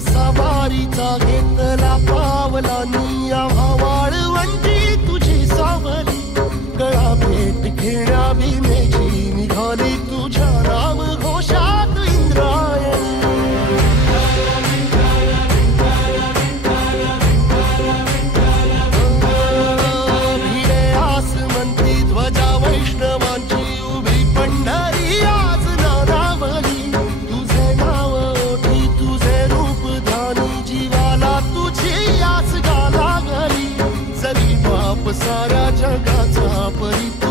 सवारीचा घेतला पावलांनी वाळवंटी तुझी सावली गळा भेट घेण्या भीमेची निघाली तुझ्या नाम घोषात इंद्रायणी भिडे आसमंती ध्वजा वैष्णवांची उभी पंढरी आज नानावली तुझे नाव ओठी तुझे रूप ध्यानी जीवाला तुझी आस गा लागली जरी बाप साऱ्या जगाचा परित